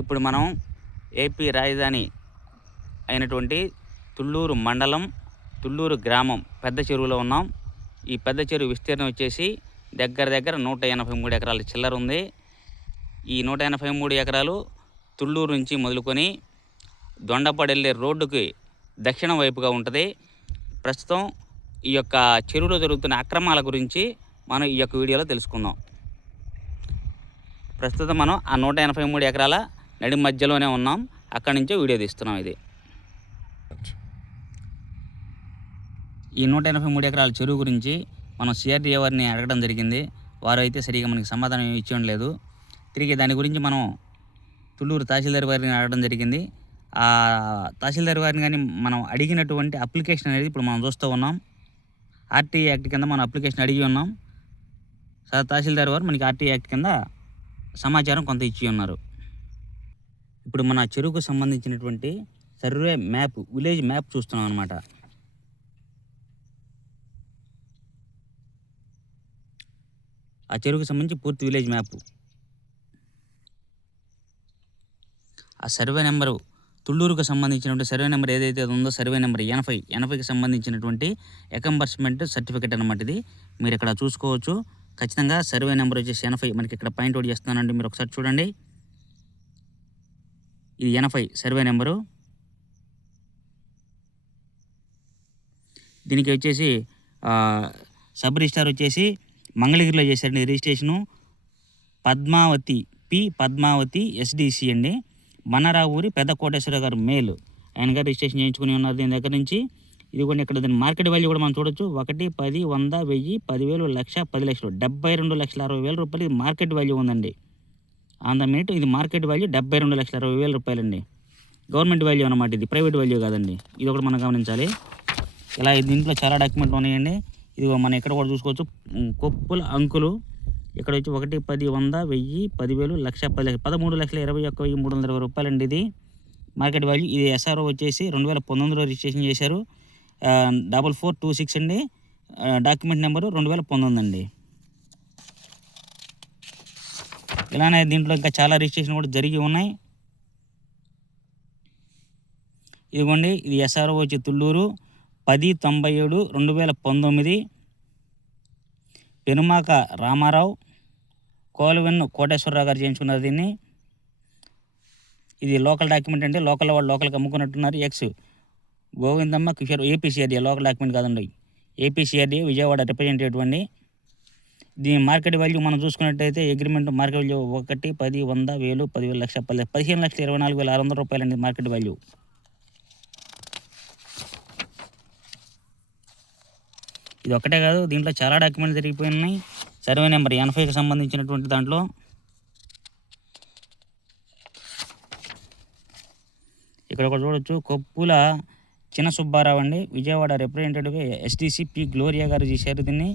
ఇప్పుడు మనం ఏపీ రాజధాని అయినటువంటి తుళ్ళూరు మండలం తుళ్ళూరు గ్రామం పెద్ద చెరువులో ఉన్నాం. ఈ పెద్ద చెరువు విస్తీర్ణం వచ్చేసి దగ్గర దగ్గర నూట ఎనభై మూడు ఎకరాల చిల్లర ఉంది. ఈ నూట ఎనభై మూడు ఎకరాలు తుళ్ళూరు నుంచి మొదలుకొని దొండపడెళ్ళే రోడ్డుకి దక్షిణం వైపుగా ఉంటుంది. ప్రస్తుతం ఈ యొక్క చెరువులో జరుగుతున్న అక్రమాల గురించి మనం ఈ యొక్క వీడియోలో తెలుసుకుందాం. ప్రస్తుతం మనం ఆ నూట ఎనభై మూడు ఎకరాల నడి మధ్యలోనే ఉన్నాం. అక్కడి నుంచే వీడియో తీస్తున్నాం ఇది. ఈ నూట ఎనభై మూడు ఎకరాల చెరువు గురించి మనం సిఆర్డీఏ వారిని అడగడం జరిగింది. వారు అయితే సరిగా మనకి సమాధానం ఇచ్చేయడం లేదు తిరిగి దాని గురించి మనం తుళ్ళూరు తహసీల్దార్ వారిని అడగడం జరిగింది. ఆ తహసీల్దార్ వారిని కానీ మనం అడిగినటువంటి అప్లికేషన్ అనేది ఇప్పుడు మనం చూస్తూ ఉన్నాం. ఆర్టీ యాక్ట్ కింద మనం అప్లికేషన్ అడిగి ఉన్నాం. సార్ తహసీల్దార్ వారు మనకి ఆర్టీ యాక్ట్ కింద సమాచారం కొంత ఇచ్చి ఉన్నారు. ఇప్పుడు మన చెరువుకు సంబంధించినటువంటి సర్వే మ్యాప్ విలేజ్ మ్యాప్ చూస్తున్నాం అనమాట ఆ చెరువుకు సంబంధించి పూర్తి విలేజ్ మ్యాప్. ఆ సర్వే నెంబరు తుళ్ళూరుకు సంబంధించినటువంటి సర్వే నెంబర్ ఏదైతే ఉందో సర్వే నెంబర్ ఎనభై ఎనభైకి సంబంధించినటువంటి ఎకంబర్స్మెంట్ సర్టిఫికేట్ అనమాట ఇది. మీరు ఇక్కడ చూసుకోవచ్చు. ఖచ్చితంగా సర్వే నెంబర్ వచ్చేసి ఎనభై. మనకి ఇక్కడ పాయింట్ అవుట్ చేస్తున్నానండి. మీరు ఒకసారి చూడండి. ఇది ఎనభై సర్వే నెంబరు. దీనికి వచ్చేసి సబ్ రిజిస్టార్ వచ్చేసి మంగళగిరిలో చేశారండి registration. Padmavati P Padmavati SDC అండి. మన్నరావూరి పెద్ద కోటేశ్వర గారు మేలు. ఆయన గారు రిజిస్ట్రేషన్ చేయించుకుని ఉన్నారు దీని దగ్గర నుంచి. ఇది కూడా ఇక్కడ దీని మార్కెట్ వాల్యూ కూడా మనం చూడొచ్చు. ఒకటి పది వంద వెయ్యి పదివేలు లక్ష పది లక్షలు. డెబ్బై రెండు లక్షల అరవై వేల రూపాయలు మార్కెట్ వాల్యూ ఉందండి. ఆన్ ద మినిట్ ఇది మార్కెట్ వాల్యూ డెబ్బై రెండు లక్షల అరవై వేల రూపాయలండి. గవర్నమెంట్ వాల్యూ అన్నమాట ఇది ప్రైవేట్ వాల్యూ కాదండి. ఇది ఒకటి మనం గమనించాలి. ఇలా దీంట్లో చాలా డాక్యుమెంట్లు ఉన్నాయండి. ఇది మనం ఇక్కడ కూడా చూసుకోవచ్చు. కొప్పుల అంకులు ఇక్కడ వచ్చి ఒకటి పది వంద వెయ్యి పదివేలు లక్ష పది లక్షలు పదమూడు లక్షల ఇరవై ఒక్క వెయ్యి మూడు వందల ఇరవై రూపాయలండి ఇది. మార్కెట్ వాల్యూ ఇది ఎస్ఆర్ఓ వచ్చేసి రెండు వేల పంతొమ్మిదిలో రిజిస్ట్రేషన్ చేశారు. డబల్ ఫోర్ టూ సిక్స్ అండి. డాక్యుమెంట్ నెంబరు రెండు వేల పంతొమ్మిది అండి. ఇలానే దీంట్లో ఇంకా చాలా రిజిస్ట్రేషన్ కూడా జరిగి ఉన్నాయి. ఇదిగోండి ఇది ఎస్ఆర్ఓ వచ్చి తుళ్ళూరు పది తొంభై ఏడు రెండు వేల పంతొమ్మిది. పెనుమాక రామారావు కోలవెన్ను కోటేశ్వరరావు గారు చేయించుకున్నారు దీన్ని. ఇది లోకల్ డాక్యుమెంట్ అంటే లోకల్ వాళ్ళు లోకల్కి అమ్ముకున్నట్టున్నారు. X Govindamma Kishore APCRD local document కాదండి. ఏపీసీఆర్డీ విజయవాడ రిప్రజెంటేటివ్ అండి దీని మార్కెట్ వాల్యూ మనం చూసుకున్నట్టయితే అగ్రిమెంట్ మార్కెట్ వాల్యూ ఒకటి పది వంద వేలు పదివేలు లక్ష పది పదిహేను లక్షల ఇరవై నాలుగు వేల ఆరు వందల రూపాయలండి మార్కెట్ వాల్యూ ఇది ఒకటే కాదు దీంట్లో చాలా డాక్యుమెంట్లు జరిగిపోయినాయి. సర్వే నెంబర్ ఎనభైకి సంబంధించినటువంటి దాంట్లో. ఇక్కడ ఒకటి చూడొచ్చు కొప్పుల చిన్న సుబ్బారావు అండి విజయవాడ రిప్రజెంటేటివ్గా ఎస్డిసిపి పి గ్లోరియా గారు చేశారు దీన్ని.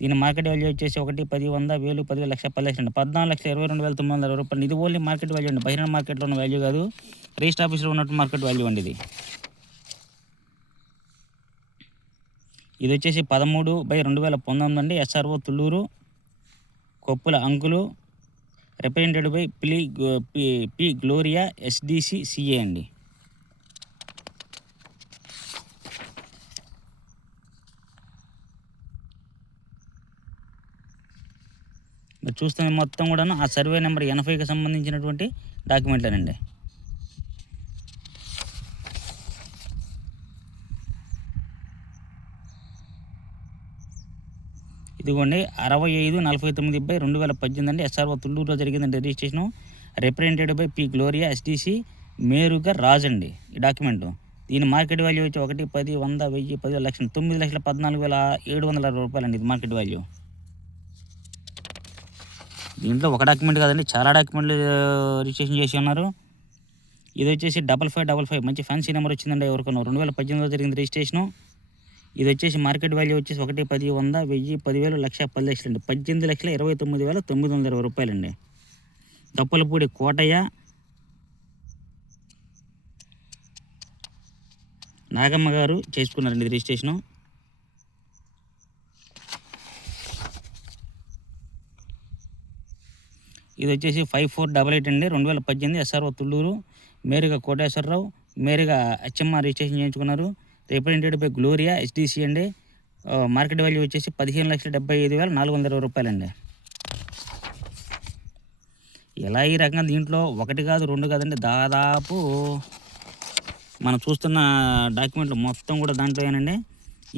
దీని మార్కెట్ వాల్యూ వచ్చేసి ఒకటి పది వంద వేలు పదివేలు లక్ష పది లక్షలు అండి. పద్నాలుగు లక్షల ఇరవై రెండు వేల తొమ్మిది వందల రూపాయలు. ఇది ఓన్లీ మార్కెట్ వాల్యూ అండి. బహిరంగ మార్కెట్లో ఉన్న వాల్యూ కాదు. రిజిస్టర్ ఆఫీస్లో ఉన్నట్టు మార్కెట్ వాల్యూ అండి ఇది. ఇది వచ్చేసి పదమూడు బై రెండు వేల పంతొమ్మిది అండి. SRO Thullur Koppula uncle represented by పిలి పి గ్లోరియా ఎస్డిసి సిఏ అండి. చూస్తున్న మొత్తం కూడాను ఆ సర్వే నెంబర్ ఎనభైకి సంబంధించినటువంటి డాక్యుమెంట్లేనండి. ఇదిగోండి అరవై ఐదు నలభై తొమ్మిది బై రెండు వేల పద్దెనిమిది అండి. ఎస్ఆర్ఓ తుళ్ళూరులో జరిగిందండి registration. Represented by P Gloria STC Meruga Raj అండి ఈ డాక్యుమెంట్. దీని మార్కెట్ వాల్యూ వచ్చి ఒకటి పది వంద వెయ్యి పది లక్షలు తొమ్మిది లక్షల పద్నాలుగు వేల ఏడు వందల రూపాయలండి ఇది మార్కెట్ వాల్యూ. దీంట్లో ఒక డాక్యుమెంట్ కాదండి చాలా డాక్యుమెంట్లు రిజిస్ట్రేషన్ చేసి ఉన్నారు. ఇది వచ్చేసి డబల్ ఫైవ్ డబల్ ఫైవ్. మంచి ఫ్యాన్సీ నెంబర్ వచ్చిందండి ఎవరికన్నా రెండు వేల పద్దెనిమిదిలో జరిగింది రిజిస్ట్రేషను. ఇది వచ్చేసి మార్కెట్ వాల్యూ వచ్చేసి ఒకటి పది వంద వెయ్యి పదివేలు లక్ష పది లక్షలు అండి పద్దెనిమిది లక్షల ఇరవై తొమ్మిది వేల తొమ్మిది వందల ఇరవై రూపాయలండి. దప్పలపూడి కోటయ్య నాగమ్మ గారు చేసుకున్నారండి రిజిస్ట్రేషను. ఇది వచ్చేసి ఫైవ్ ఫోర్ డబల్ ఎయిట్ అండి. రెండు వేల పద్దెనిమిది SRO Thullur Meruga Koteswararao Meruga HMR registration చేయించుకున్నారు. రిప్రజెంటెడ్ బై గ్లోరియా హెచ్డిసి అండి. మార్కెట్ వాల్యూ వచ్చేసి పదిహేను లక్షల డెబ్బై ఐదు వేల నాలుగు వందల ఇరవై రూపాయలండి ఇలా ఈ రకంగా దీంట్లో ఒకటి కాదు రెండు కాదండి. దాదాపు మనం చూస్తున్న డాక్యుమెంట్లు మొత్తం కూడా దాంట్లో ఏనండి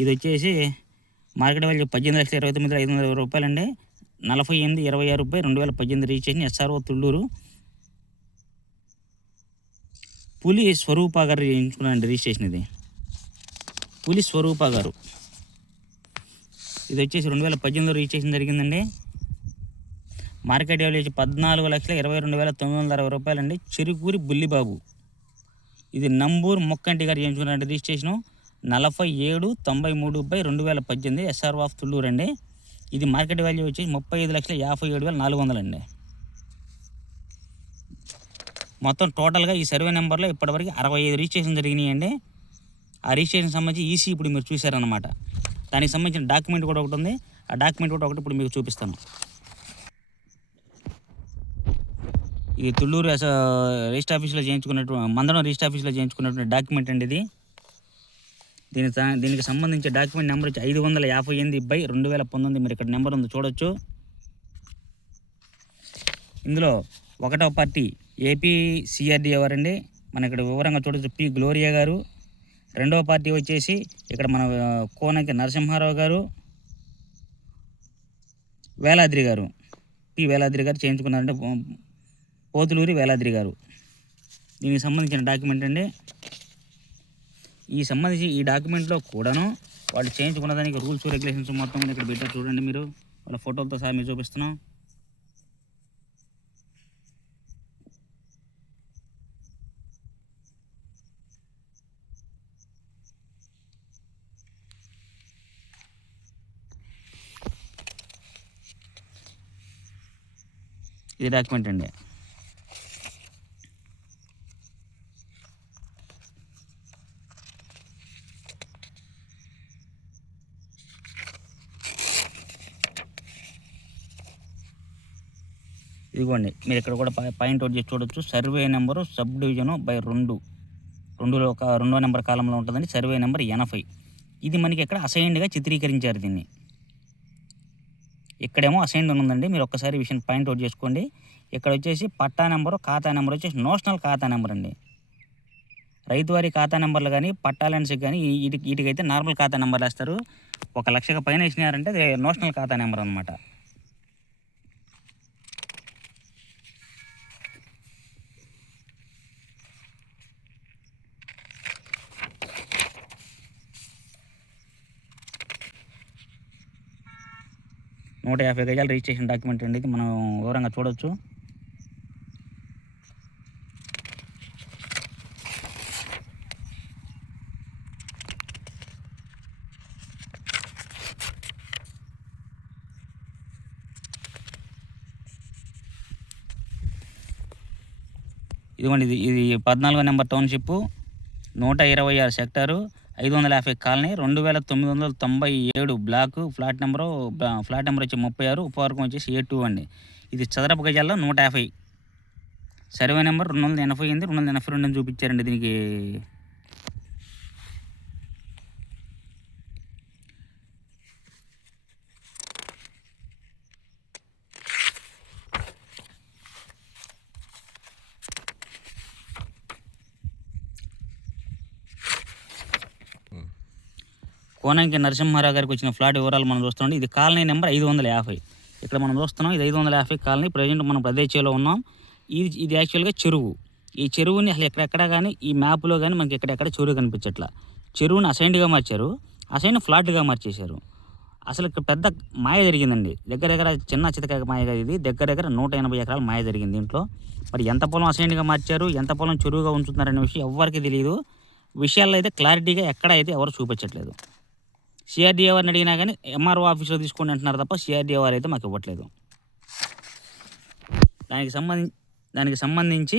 ఇది వచ్చేసి మార్కెట్ వాల్యూ పద్దెనిమిది లక్షల ఇరవై తొమ్మిది ఐదు వందల ఇరవై రూపాయలండి. నలభై ఎనిమిది ఇరవై ఆరు బై రెండు వేల పద్దెనిమిది రిజిస్ట్రేషన్ ఎస్ఆర్ఓ తుళ్ళూరు. పులి స్వరూప గారు చేయించుకున్నాను రిజిస్ట్రేషన్ ఇది పులి స్వరూప గారు. ఇది వచ్చేసి రెండు వేల పద్దెనిమిదిలో రిజిస్ట్రేషన్ జరిగిందండి. మార్కెట్ వాల్యూ వచ్చి పద్నాలుగు లక్షల ఇరవై రెండు వేల తొమ్మిది వందల అరవై రూపాయలండి. చిరుకూరి బుల్లిబాబు. ఇది నంబూరు మొక్కంటి గారు చేయించుకున్న రిజిస్ట్రేషను నలభై ఏడు తొంభై మూడు బై రెండు వేల పద్దెనిమిది ఎస్ఆర్ ఆఫ్ తుళ్ళూరు అండి ఇది మార్కెట్ వాల్యూ వచ్చి ముప్పై ఐదు లక్షల యాభై ఏడు వేల నాలుగు వందలండి. మొత్తం టోటల్గా ఈ సర్వే నెంబర్లో ఇప్పటివరకు అరవై ఐదు రిజిస్ట్రేషన్ జరిగినాయండి. ఆ రిజిస్ట్రేషన్ సంబంధించి ఈసీ ఇప్పుడు మీరు చూశారనమాట దానికి సంబంధించిన డాక్యుమెంట్ కూడా ఒకటి ఉంది. ఆ డాక్యుమెంట్ కూడా ఒకటి ఇప్పుడు మీకు చూపిస్తాను. ఇది తుళ్ళూరు రిజిస్టర్ ఆఫీస్లో చేయించుకున్నట్టు మందడం రిజిస్టర్ ఆఫీస్లో చేయించుకున్నటువంటి డాక్యుమెంట్ అండి ఇది. దీనికి దీనికి సంబంధించి డాక్యుమెంట్ నెంబర్ వచ్చి ఐదు వందల యాభై ఎనిమిది బై రెండు వేల పంతొమ్మిది. మీరు ఇక్కడ నెంబర్ ఉంది చూడొచ్చు. ఇందులో ఒకటో పార్టీ ఏపీ సిఆర్డి ఎవరండి మన ఇక్కడ వివరంగా చూడొచ్చు. పి గ్లోరియా గారు. రెండవ పార్టీ వచ్చేసి ఇక్కడ మన కోనకి నరసింహారావు గారు. వేలాద్రి గారు. పి వేలాద్రి గారు చేయించుకున్నారంటే పోతులూరి వేలాద్రి గారు. దీనికి సంబంధించిన డాక్యుమెంట్ అండి. ఈ సంబంధించి ఈ డాక్యుమెంట్లో కూడాను వాళ్ళు చేయించుకున్న దానికి రూల్స్ రెగ్యులేషన్స్ మొత్తం కూడా ఇక్కడ పెట్టారు చూడండి మీరు. వాళ్ళ ఫోటోలతో సహా మీరు చూపిస్తున్నాం. ఇది డాక్యుమెంట్ అండి. ఇదిగోండి మీరు ఇక్కడ కూడా పాయింట్ అవుట్ చేసి చూడొచ్చు. Survey number sub division by రెండు. రెండులో ఒక రెండో నెంబర్ కాలంలో ఉంటుందండి సర్వే నెంబర్ ఎనభై. ఇది మనకి ఇక్కడ అసైన్డ్గా చిత్రీకరించారు దీన్ని. ఇక్కడేమో అసైన్డ్ అని ఉందండి మీరు ఒక్కసారి విషయం పాయింట్ అవుట్ చేసుకోండి. ఇక్కడ వచ్చేసి పట్టా నెంబరు ఖాతా నెంబర్ వచ్చేసి నోషనల్ ఖాతా నెంబర్ అండి. రైతువారి ఖాతా నెంబర్లు కానీ పట్టాలెన్స్కి కానీ ఈ- వీటికి వీటికైతే నార్మల్ ఖాతా నెంబర్లు వేస్తారు. ఒక లక్షకు పైన వేసినారంటే అది నోషనల్ ఖాతా నెంబర్ అనమాట నూట యాభై గజాల రిజిస్ట్రేషన్ డాక్యుమెంట్ అండి. ఇది మనం వివరంగా చూడొచ్చు. ఇదిగోండి ఇది ఇది పద్నాలుగో నెంబర్ టౌన్షిప్ నూట ఇరవై ఆరు సెక్టారు ఐదు వందల యాభై కాలనీ రెండు వేల తొమ్మిది వందల తొంభై ఏడు block flat number flat number వచ్చి ముప్పై ఆరు ఉపవర్గం వచ్చేసి ఏ టూ అండి. ఇది చదరపు గజాల్లో నూట యాభై. సర్వే నెంబర్ రెండు వందల ఎనభై ఎనిమిది రెండు వందల ఎనభై రెండు అని చూపించారండి దీనికి కోనంకి నరసింహారావు గారికి వచ్చిన ఫ్లాట్ వివరాలు మనం చూస్తున్నాం. ఇది కాలనీ నెంబర్ ఐదు వందల యాభై. ఇక్కడ మనం చూస్తున్నాం ఇది ఐదు వందల యాభై కాలనీ ప్రజెంట్ మనం ప్రదేశంలో ఉన్నాం. ఇది ఇది యాక్చువల్గా చెరువు. ఈ చెరువుని అసలు ఎక్కడెక్కడ కానీ ఈ మ్యాప్లో కానీ మనకి ఎక్కడెక్కడ చెరువు కనిపించట్లా. చెరువుని అసైన్డ్గా మార్చారు అసైన్ ఫ్లాట్గా మార్చేశారు. అసలు ఇక్కడ పెద్ద మాయ జరిగిందండి. దగ్గర దగ్గర చిన్న చితక మాయ కాదు ఇది. దగ్గర దగ్గర నూట ఎనభై ఎకరాల మాయ జరిగింది దీంట్లో. మరి ఎంత పొలం అసైన్గా మార్చారు ఎంత పొలం చెరువుగా ఉంచుతున్నారనే విషయం ఎవరికి తెలియదు విషయాల్లో అయితే క్లారిటీగా ఎక్కడ అయితే ఎవరు చూపించట్లేదు. సిఆర్డీఏ వారిని అడిగినా కానీ ఎంఆర్ఓ ఆఫీస్లో తీసుకోండి అంటున్నారు తప్ప సిఆర్డీఏ వారు అయితే మాకు ఇవ్వట్లేదు. దానికి సంబంధించి దానికి సంబంధించి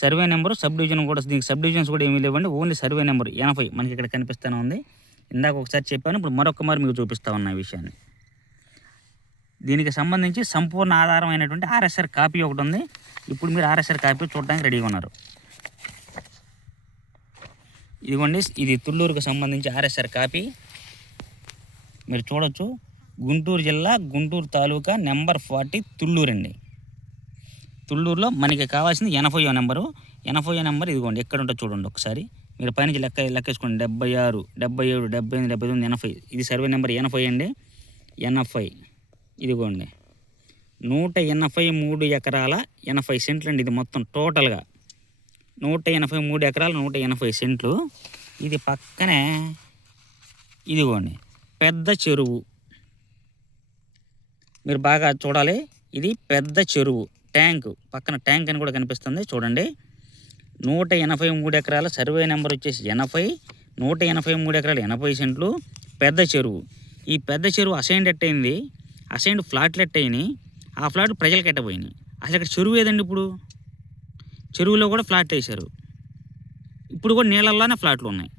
సర్వే నెంబరు సబ్ డివిజన్ కూడా దీనికి సబ్ డివిజన్స్ కూడా ఏమీ లేవండి. ఓన్లీ సర్వే నెంబర్ ఎనభై మనకి ఇక్కడ కనిపిస్తూనే ఉంది. ఇందాక ఒకసారి చెప్పాను ఇప్పుడు మరొక మరి మీకు చూపిస్తా ఉన్నా విషయాన్ని. దీనికి సంబంధించి సంపూర్ణ ఆధారమైనటువంటి ఆర్ఎస్ఆర్ కాపీ ఒకటి ఉంది. ఇప్పుడు మీరు ఆర్ఎస్ఆర్ కాపీ చూడడానికి రెడీగా ఉన్నారు. ఇదిగోండి ఇది తుళ్ళూరుకు సంబంధించి ఆర్ఎస్ఆర్ కాపీ. మీరు చూడొచ్చు. గుంటూరు జిల్లా గుంటూరు తాలూకా నెంబర్ ఫార్టీ తుళ్ళూరు అండి. తుళ్ళూరులో మనకి కావాల్సింది ఎనభైయో నెంబరు. ఎనభైయో నెంబర్ ఇదిగోండి ఎక్కడ ఉంటుందో చూడండి ఒకసారి. మీరు పైనుంచి లెక్క లెక్కేసుకోండి డెబ్బై ఆరు డెబ్బై ఏడు డెబ్బై ఎనిమిది డెబ్బై తొమ్మిది ఎనభై. ఇది సర్వే నెంబర్ ఎనభై అండి. ఎనభై. ఇదిగోండి. నూట ఎనభై మూడు ఎకరాల ఎనభై సెంట్లు అండి ఇది మొత్తం టోటల్గా. నూట ఎనభై మూడు ఎకరాలు నూట ఎనభై సెంట్లు. ఇది పక్కనే ఇదిగోండి. పెద్ద చెరువు. మీరు బాగా చూడాలి. ఇది పెద్ద చెరువు. ట్యాంక్. పక్కన ట్యాంక్ అని కూడా కనిపిస్తుంది. చూడండి. నూట ఎనభై మూడు ఎకరాల సర్వే నెంబర్ వచ్చేసి ఎనభై నూట ఎనభై మూడు ఎకరాలు ఎనభై సెంట్లు పెద్ద చెరువు. ఈ పెద్ద చెరువు అసైన్డ్ ఎట్టయింది అసైన్డ్ ఫ్లాట్లు ఎట్టయినాయి ఆ ఫ్లాట్ ప్రజలకు ఎట్టబోయినాయి? అసలు ఇక్కడ చెరువు ఏదండి ఇప్పుడు? చెరువులో కూడా ఫ్లాట్ వేశారు. ఇప్పుడు కూడా నీళ్ళల్లోనే ఫ్లాట్లు ఉన్నాయి.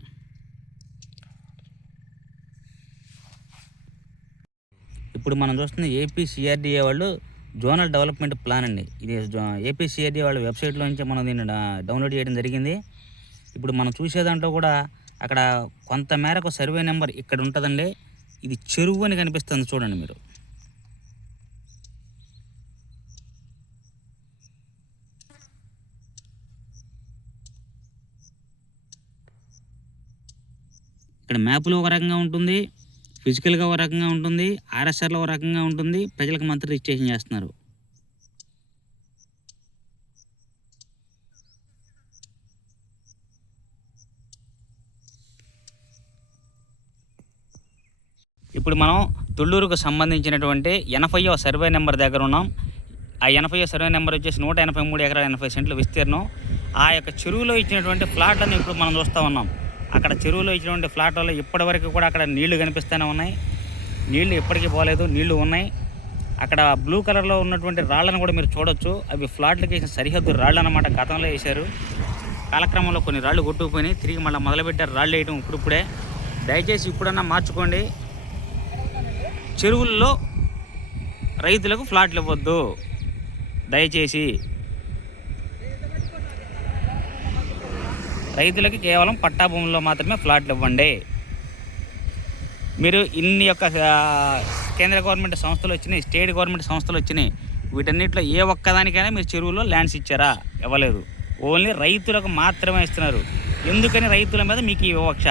ఇప్పుడు మనం చూస్తుంది ఏపీ సిఆర్డీఏ వాళ్ళు జోనల్ డెవలప్మెంట్ ప్లాన్ అండి. ఇది జో- ఏపీ సిఆర్డీఏ వాళ్ళ వెబ్సైట్లో నుంచి మనం దీన్ని డౌన్లోడ్ చేయడం జరిగింది. ఇప్పుడు మనం చూసే దాంట్లో కూడా అక్కడ కొంత మేరకు సర్వే నెంబర్ ఇక్కడ ఉంటుందండి. ఇది చెరువు అని కనిపిస్తుంది చూడండి మీరు. ఇక్కడ మ్యాప్లో ఒక రకంగా ఉంటుంది. ఫిజికల్గా ఒక రకంగా ఉంటుంది ఆర్ఎస్ఆర్లో ఒక రకంగా ఉంటుంది ప్రజలకు మాత్రం రిజిస్ట్రేషన్ చేస్తున్నారు. ఇప్పుడు మనం తుళ్ళూరుకు సంబంధించినటువంటి ఎనభైవ సర్వే నెంబర్ దగ్గర ఉన్నాం. ఆ ఎనభై సర్వే నెంబర్ వచ్చేసి నూట ఎనభై మూడు ఎకరాల ఎనభై సెంట్లు విస్తీర్ణం. ఆ యొక్క చెరువులో ఇచ్చినటువంటి ఫ్లాట్లను ఇప్పుడు మనం చూస్తూ ఉన్నాం. అక్కడ చెరువులో ఇచ్చినటువంటి ఫ్లాట్లలో ఇప్పటివరకు కూడా అక్కడ నీళ్ళు కనిపిస్తూనే ఉన్నాయి. నీళ్ళు ఎప్పటికీ పోలేదు నీళ్ళు ఉన్నాయి. అక్కడ బ్లూ కలర్లో ఉన్నటువంటి రాళ్ళను కూడా మీరు చూడొచ్చు. అవి ఫ్లాట్లకి వేసిన సరిహద్దు రాళ్ళు అన్నమాట గతంలో వేశారు. కాలక్రమంలో కొన్ని రాళ్ళు కొట్టుకుపోయినాయి. తిరిగి మళ్ళీ మొదలుపెట్టారు రాళ్ళు వేయడం ఇప్పుడిప్పుడే. దయచేసి ఇప్పుడన్నా మార్చుకోండి. చెరువుల్లో రైతులకు ఫ్లాట్లు ఇవ్వద్దు. దయచేసి రైతులకి కేవలం పట్టా భూముల్లో మాత్రమే ఫ్లాట్లు ఇవ్వండి. మీరు ఇన్ని యొక్క కేంద్ర గవర్నమెంట్ సంస్థలు వచ్చినాయి స్టేట్ గవర్నమెంట్ సంస్థలు వచ్చినాయి వీటన్నిటిలో ఏ ఒక్కదానికైనా మీరు చెరువులో ల్యాండ్స్ ఇచ్చారా? ఇవ్వలేదు. ఓన్లీ రైతులకు మాత్రమే ఇస్తున్నారు. ఎందుకని రైతుల మీద మీకు ఈ వివక్ష?